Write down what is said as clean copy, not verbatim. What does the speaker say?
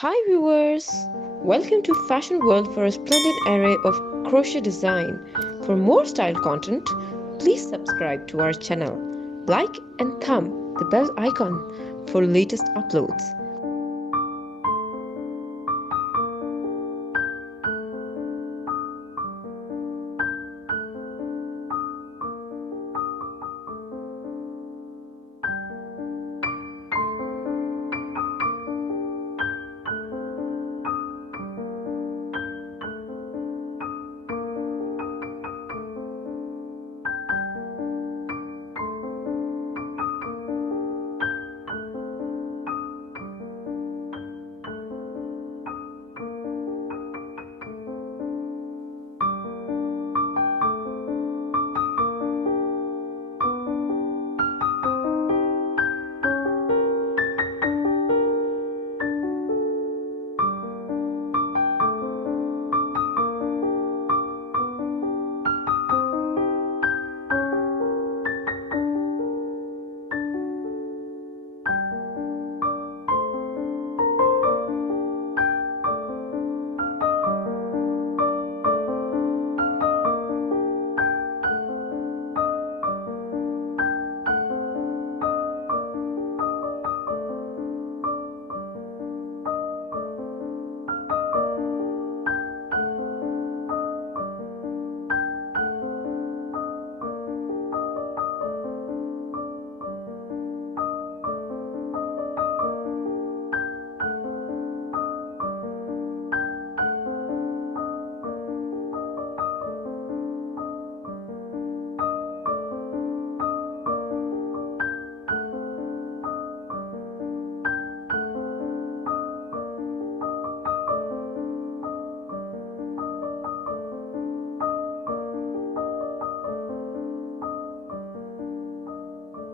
Hi viewers! Welcome to Fashion World for a splendid array of crochet design. For more style content, please subscribe to our channel. Like and thumb the bell icon for latest uploads.